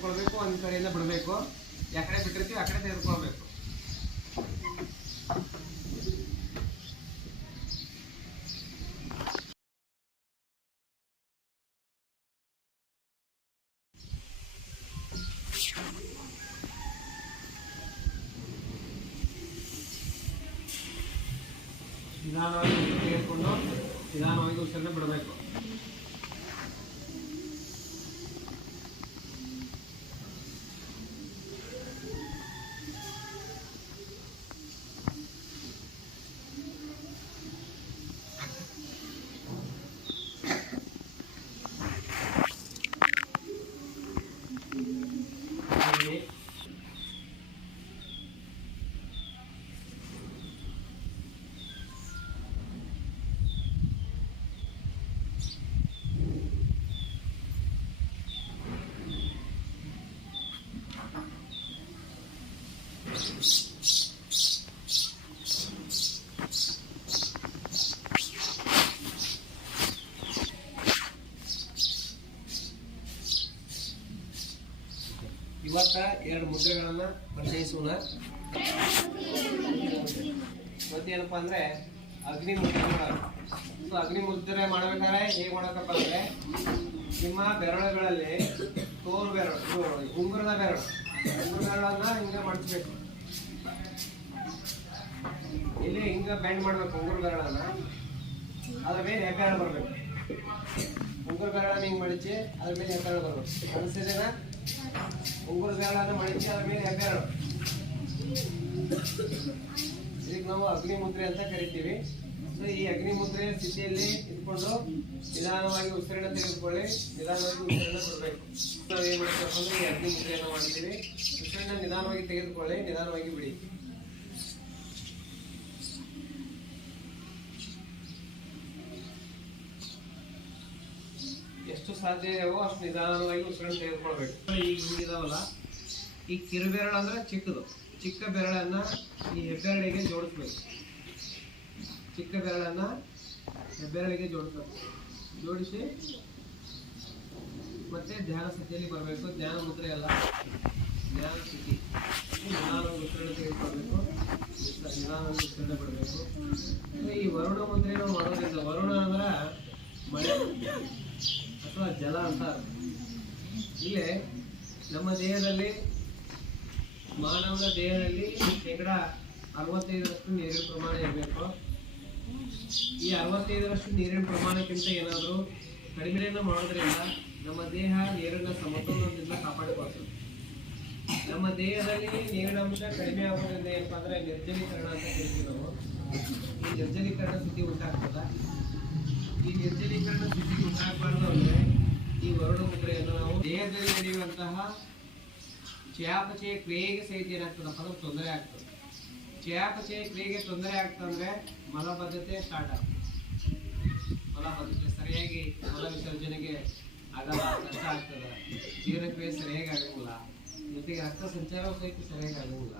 ತೆಗೆದುಕೊಳ್ಬೇಕು ಒಂದ್ ಕಡೆಯಿಂದ ಬಿಡಬೇಕು ಯಾಕಡೆ ಬಿಟ್ಟಿರ್ತೀವಿ ಆ ಕಡೆ ತೆಗೆದುಕೊಳ್ಬೇಕು ನಿಧಾನವಾಗಿ ಉಸಿರು ತೆಗೆದುಕೊಂಡು ನಿಧಾನವಾಗಿ ಉಸಿರನ್ನ ಬಿಡಬೇಕು ಹಾಗೆ ಇವತ್ತ ಎರಡು ಮುದ್ರೆಗಳನ್ನ ಪರಿಚಯಿಸೋಣ. ಮತ್ತೇನಪ್ಪ ಅಂದ್ರೆ ಅಗ್ನಿ ಮುದ್ರೆ ಸೊ, ಅಗ್ನಿ ಮುದ್ರೆ ಮಾಡ್ಬೇಕಾದ್ರೆ ಹೇಗೆ ಮಾಡಬೇಕಪ್ಪ ಅಂದ್ರೆ ನಿಮ್ಮ ಬೆರಳುಗಳಲ್ಲಿ ತೋರು ಬೆರಳು ಉಂಗುರದ ಬೆರಳು. ಉಂಗುರಗಳನ್ನ ಹಿಂಗ ಮಾಡಿಸ್ಬೇಕು. ಇಲ್ಲಿ ಹಿಂಗ ಬ್ಯಾಂಡ್ ಮಾಡ್ಬೇಕು ಉಂಗುರ ಬೆರಳನ್ನ ಅದ್ರ ಮೇಲೆ ಹೆಬ್ಬೆರಳು ಬರ್ಬೇಕು. ಉಂಗುರ ಬೆರಳನ್ನ ಹಿಂಗೆ ಮಡಿಚಿ ಅದ್ರ ಮೇಲೆ ಹೆಬ್ಬೆರಳು ಬರ್ಬೇಕು. ಅನಿಸಿದೇನಾ ಉಂಗುರ ಬೆರಳನ್ನು ಮಡಿಚಿ ಅದ್ರ ಮೇಲೆ ಹೆಬ್ಬೆರಳು. ಈಗ ನಾವು ಅಗ್ನಿ ಮುದ್ರೆ ಅಂತ ಕರಿತೀವಿ. ಸೊ, ಈ ಅಗ್ನಿ ಮುದ್ರೆ ಸ್ಥಿತಿಯಲ್ಲಿ ಇಟ್ಕೊಂಡು ನಿಧಾನವಾಗಿ ಉಸಿರಣ ತೆಗೆದುಕೊಳ್ಳಿ, ನಿಧಾನವಾಗಿ ಉಸಿರಣ ಬಿಡಬೇಕು ನಾವು ಏನ್ ಮಾಡ್ತೀವಿ? ಈ ಅಗ್ನಿ ಮುದ್ರೆಯನ್ನು ಮಾಡಿದ್ದೀವಿ. ಉಸಿರಣ ನಿಧಾನವಾಗಿ ತೆಗೆದುಕೊಳ್ಳಿ, ನಿಧಾನವಾಗಿ ಬಿಡಿ. ಎಷ್ಟು ಸಾಧ್ಯ ಇದೆಯೋ ಅಷ್ಟು ನಿಧಾನವಾಗಿ ಉಸಿರನ್ನು ತೆಗೆದುಕೊಳ್ಬೇಕು. ಈಗ ಹಿಂಗಿದಾವಲ್ಲ? ಈ ಕಿರುಬೆರಳು ಅಂದ್ರೆ ಚಿಕ್ಕದು. ಚಿಕ್ಕ ಬೆರಳನ್ನು ಈ ಹೆಬ್ಬೆರಳಿಗೆ ಜೋಡಿಸ್ಬೇಕು. ಚಿಕ್ಕ ಬೆರಳನ್ನು ಹೆಬ್ಬೆರಳಿಗೆ ಜೋಡಿಸ್ಬೇಕು. ಜೋಡಿಸಿ ಮತ್ತೆ ಧ್ಯಾನ ಸ್ಥಿತಿಯಲ್ಲಿ ಬರಬೇಕು. ಧ್ಯಾನ ಮುದ್ರೆ ಅಲ್ಲ. ಧ್ಯಾನ ಸ್ಥಿತಿ. ನಿಧಾನವಾಗಿ ಉಸಿರನ್ನು ತೆಗೆದುಕೊಳ್ಬೇಕು. ನಿಧಾನವಾಗಿ ಉಸಿರನ್ನು ಬಿಡಬೇಕು. ಈ ವರುಣ ಮುದ್ರೆ ಮಾಡೋದ್ರಿಂದ, ವರುಣ ಅಂದ್ರೆ ಮಳೆ. ಅಥವಾ ಜಲ ಅಂತ. ಇಲ್ಲೇ ನಮ್ಮ ದೇಹದಲ್ಲಿ, ಮಾನವನ ದೇಹದಲ್ಲಿ ಶೇಕಡ ಅರವತ್ತೈದರಷ್ಟು ನೀರಿನ ಪ್ರಮಾಣ ಇರಬೇಕು. ಈ ಅರವತ್ತೈದರಷ್ಟು ನೀರಿನ ಪ್ರಮಾಣಕ್ಕಿಂತ ಏನಾದರೂ ಕಡಿಮೆಯನ್ನು ಮಾಡೋದ್ರಿಂದ ನಮ್ಮ ದೇಹ ನೀರನ್ನು ಸಮತೋಲನದಿಂದ ಕಾಪಾಡಿಕೊಳ್ತದೆ. ನಮ್ಮ ದೇಹದಲ್ಲಿ ನೀರಿನ ಅಂಶ ಕಡಿಮೆ ಆಗೋದ್ರಿಂದ ಏನಪ್ಪ ಅಂದರೆ ನಿರ್ಜಲೀಕರಣ ಅಂತ ಹೇಳ್ತೀವಿ ನಾವು. ಈ ನಿರ್ಜಲೀಕರಣ ಸ್ಥಿತಿ ಉಂಟಾಗ್ತದ? ಈ ನಿರ್ಜಲೀಕರಣ ಸ್ಥಿತಿ ಉಂಟಾಗಬಾರದು ಅಂದ್ರೆ ಈ ವರುಣ ಮುದ್ರೆಯನ್ನು ನಾವು ದೇಹದಲ್ಲಿ ನಡೆಯುವಂತಹ ಚಯಾಪಚಯ ಕ್ರಿಯೆಗೆ ಸಹಿತ ಏನಾಗ್ತದಪ್ಪ ಅಂದ್ರೆ ತೊಂದರೆ ಆಗ್ತದೆ. ಚಯಾಪಚಯ ಕ್ರಿಯೆಗೆ ತೊಂದರೆ ಆಗ್ತಂದ್ರೆ ಮಲಬದ್ಧತೆ ಸ್ಟಾರ್ಟ್ ಆಗ್ತದೆ. ಮಲಬದ್ಧತೆ ಸರಿಯಾಗಿ ಮಲ ವಿಸರ್ಜನೆಗೆ ಆಗಲ್ಲ, ಕಷ್ಟ ಆಗ್ತದೆ. ಜೀವನಕ್ರಿಯೆ ಸರಿಯಾಗಿ ಆಗಂಗಿಲ್ಲ ಜೊತೆಗೆ ರಕ್ತ ಸಂಚಾರವು ಸಹಿತ ಸರಿಯಾಗಿ ಆಗಂಗಿಲ್ಲ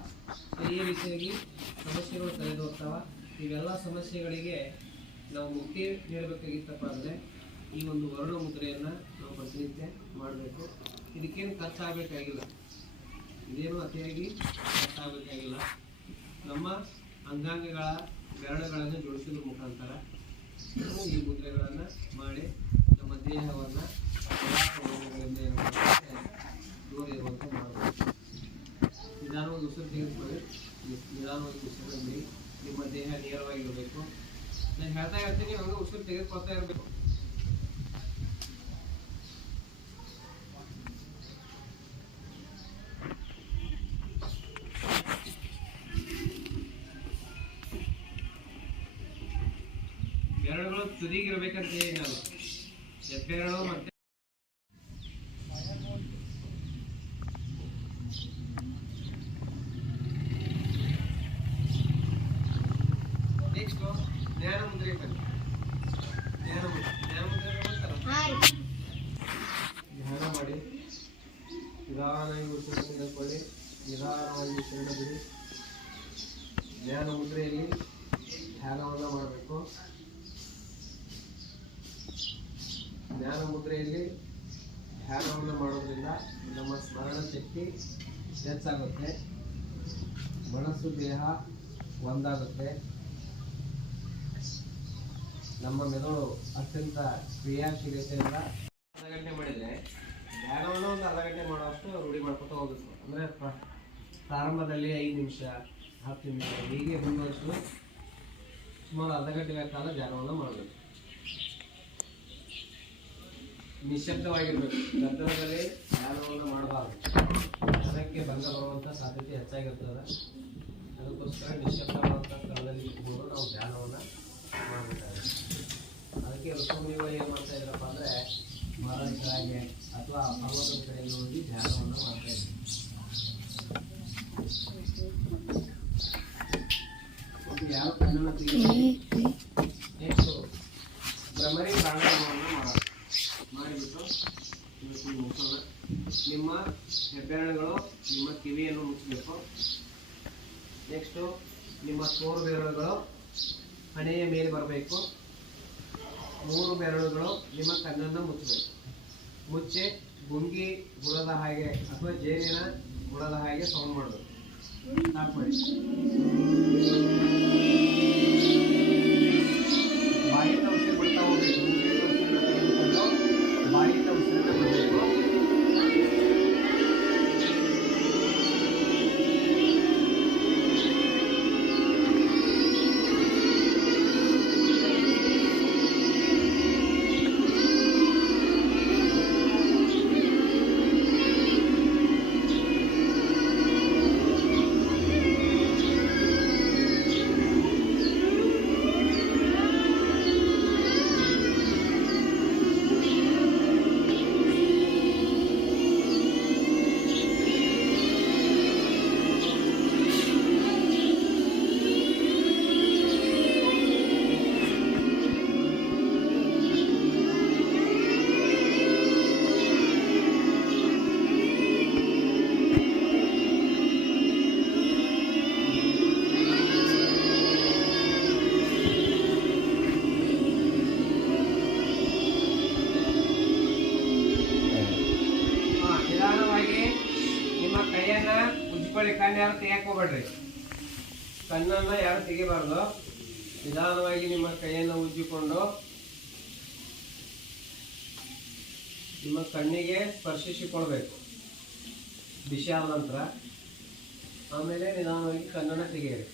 ಈ ರೀತಿಯಾಗಿ ಸಮಸ್ಯೆಗಳು ತಲೆದೋಗ್ತಾವ ಇವೆಲ್ಲ ಸಮಸ್ಯೆಗಳಿಗೆ ನಾವು ಮುಖ್ಯ ಹೇಳಬೇಕಾಗಿತ್ತಪ್ಪ ಅಂದರೆ ಈ ಒಂದು ವರುಣ ಮುದ್ರೆಯನ್ನು ನಾವು ಪ್ರತಿನಿತ್ಯ ಮಾಡಬೇಕು. ಇದಕ್ಕೇನು ಖರ್ಚಾಗಬೇಕಾಗಿಲ್ಲ. ಇದೇನು ಅತಿಯಾಗಿ ಖರ್ಚಾಗಬೇಕಾಗಿಲ್ಲ. ನಮ್ಮ ಅಂಗಾಂಗಗಳ ಬೆರಳುಗಳನ್ನು ಜೋಡಿಸೋದ್ರ ಮುಖಾಂತರ ನಾವು ಈ ಮುದ್ರೆಗಳನ್ನು ಮಾಡಿ ನಮ್ಮ ದೇಹವನ್ನು ದೂರ ಇರುವಂತೆ ನಿಧಾನವಾಗಿ ಉಸಿರು ತೆಗೆದುಕೊಳ್ಳಿ. ನಿಧಾನವಾಗಿ ಉಸಿರು ಬಿಡಿ ನಿಮ್ಮ ದೇಹ ನೇರವಾಗಿರಬೇಕು. ಹೇಳ್ತಾ ಇರ್ತೀನಿ ಹಂಗೆ ಉಸಿರು ತೆಗೆದುಕೊಳ್ತಾ ಇರಬೇಕು ಬೆರಳುಗಳು ತುದಿಗಿರ್ಬೇಕಂತ ಏನಿಲ್ಲ ಹೆಬ್ಬೆರಳು ಮತ್ತೆ ನೆಕ್ಸ್ಟ್ ಜ್ಞಾನ ಮುದ್ರೆ ಬನ್ನಿ ಜ್ಞಾನ ಮುದ್ರೆ ಜ್ಞಾನ ಮುದ್ರೆ ಗೊತ್ತಲ್ಲ? ಧ್ಯಾನ ಮಾಡಿ ನಿಧಾನವಾಗಿ ಉಸಿರನ್ನು ನಿಧಾನವಾಗಿ ಉಸಿರನ್ನು ಬಿಡಿ ಧ್ಯಾನ ಮುದ್ರೆಯಲ್ಲಿ ಧ್ಯಾನವನ್ನು ಮಾಡಬೇಕು. ಧ್ಯಾನ ಮುದ್ರೆಯಲ್ಲಿ ಧ್ಯಾನವನ್ನು ಮಾಡೋದ್ರಿಂದ ನಮ್ಮ ಸ್ಮರಣ ಶಕ್ತಿ ಹೆಚ್ಚಾಗುತ್ತೆ. ಮನಸ್ಸು, ದೇಹ ಒಂದಾಗುತ್ತೆ. ನಮ್ಮ ಮೆದುಳು ಅತ್ಯಂತ ಕ್ರಿಯಾಶೀಲತೆಯಿಂದ ಗಂಟೆ ಮಾಡಿದರೆ ಧ್ಯಾನವನ್ನು ಒಂದು ಅರ್ಧ ಗಂಟೆ ಮಾಡುವಷ್ಟು ರೂಢಿ ಮಾಡ್ಕೊತಾ ಹೋಗ್ಬೇಕು ಅಂದರೆ ಪ್ರ- ಪ್ರಾರಂಭದಲ್ಲಿ ಐದು ನಿಮಿಷ, ಹತ್ತು ನಿಮಿಷ, ಹೀಗೆ ಬಂದಷ್ಟು ಸುಮಾರು ಅರ್ಧ ಗಂಟೆಗಳ ಕಾಲ ಧ್ಯಾನವನ್ನು ಮಾಡಬೇಕು. ನಿಶಬ್ದವಾಗಿರ್ಬೇಕು ಗದ್ದಲದಲ್ಲಿ ಧ್ಯಾನವನ್ನು ಮಾಡಬಾರ್ದು. ಅದಕ್ಕೆ ಭಂಗ ಬರುವಂಥ ಸಾಧ್ಯತೆ ಹೆಚ್ಚಾಗಿರ್ತದೆ. ಅದಕ್ಕೋಸ್ಕರ ನಿಶ್ಶಬ್ದವಾದಂಥ ಸ್ಥಳದಲ್ಲಿ ಇಟ್ಕೊಂಡು ನಾವು ಧ್ಯಾನವನ್ನು ಮಾಡಬೇಕಾಗುತ್ತೆ. ಅದಕ್ಕೆ ಋಷಿಮುನಿಗಳು ಏನು ಮಾಡ್ತಾ ಇದ್ರಪ್ಪ ಅಂದರೆ ಮರದ ಕೆಳಗೆ ಅಥವಾ ಪರ್ವತದ ಕಡೆಗೆ ಹೋಗಿ ಧ್ಯಾನವನ್ನು ಮಾಡ್ತಾ ಒಂದು ಯಾವ ನೆಕ್ಸ್ಟು ಭ್ರಮರಿ ಪ್ರಾಣಾಯಾಮವನ್ನು ಮಾಡೋದು ಮಾಡಿಬಿಟ್ಟು ಇವತ್ತು ಮುಗಿಸೋಣ ನಿಮ್ಮ ಹೆಬ್ಬೆರಳುಗಳು ನಿಮ್ಮ ಕಿವಿಯನ್ನು ಮುಚ್ಚಬೇಕು. ನೆಕ್ಸ್ಟು ನಿಮ್ಮ ತೋರು ಬೆರಳುಗಳು ಹಣೆಯ ಮೇಲೆ ಬರಬೇಕು. ಮೂರು ಬೆರಳುಗಳು ನಿಮ್ಮ ಕಣ್ಣನ್ನು ಮುಚ್ಚಬೇಕು ಮುಚ್ಚಿ ಗುಂಗಿ ಗುಡದ ಹಾಗೆ ಅಥವಾ ಜೇನಿನ ಗುಡದ ಹಾಗೆ ಸೌಂಡ್ ಮಾಡಬೇಕು ಉಜ್ಕೊಳ್ಳಿ ಕಣ್ಣು ಯಾರು ತೆಗಿಯಕ್ ಹೋಗ್ಬೇಡ್ರಿ. ಕಣ್ಣನ್ನ ಯಾರು ತೆಗಿಬಾರ್ದು. ನಿಧಾನವಾಗಿ ನಿಮ್ಮ ಕೈಯನ್ನು ಉಜ್ಜಿಕೊಂಡು ನಿಮ್ಮ ಕಣ್ಣಿಗೆ ಸ್ಪರ್ಶಿಸಿಕೊಳ್ಬೇಕು. ಬಿಸಿ ಆದ ನಂತರ ಆಮೇಲೆ ನಿಧಾನವಾಗಿ ಕಣ್ಣನ್ನು ತೆಗೆಯಿರಿ.